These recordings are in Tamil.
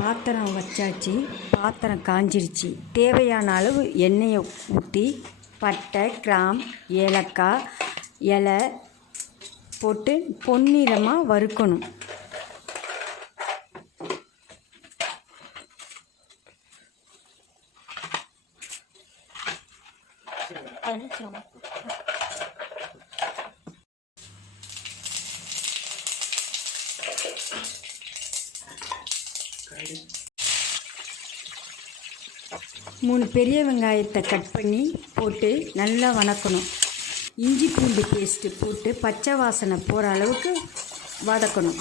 பாத்திரம் வச்சாச்சு. பாத்திரம் காஞ்சிருச்சு. தேவையான அளவு எண்ணெயை ஊற்றி பட்டை கிராம் ஏலக்காய் இலை போட்டு பொன்னிறமாக வறுக்கணும். மூணு பெரிய வெங்காயத்தை கட் பண்ணி போட்டு நல்லா வணக்கணும். இஞ்சி பூண்டு பேஸ்ட்டு போட்டு பச்சை வாசனை போகிற அளவுக்கு வதக்கணும்.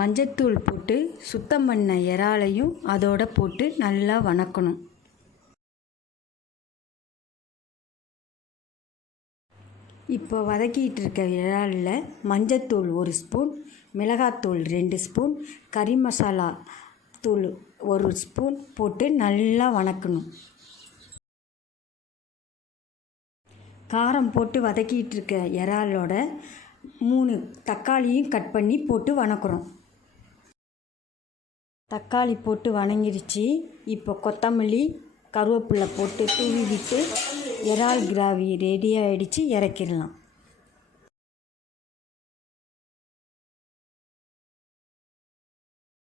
மஞ்சத்தூள் போட்டு சுத்தம் பண்ண இறாலையும் அதோட போட்டு நல்லா வணக்கணும். இப்போ வதக்கிட்டு இருக்க இறாலில் மஞ்சத்தூள் ஒரு ஸ்பூன் மிளகாத்தூள் ரெண்டு ஸ்பூன் கறி மசாலா தூள் ஒரு ஸ்பூன் போட்டு நல்லா வணக்கணும். காரம் போட்டு வதக்கிட்டு இருக்க இறாலோட மூணு தக்காளியும் கட் பண்ணி போட்டு வணக்குறோம். தக்காளி போட்டு வணங்கிருச்சு. இப்போ கொத்தமல்லி கருவேப்பிலை போட்டு தூவி விட்டு இறால் கிராவி ரெடி ஆகிடுச்சு இறக்கிடலாம்.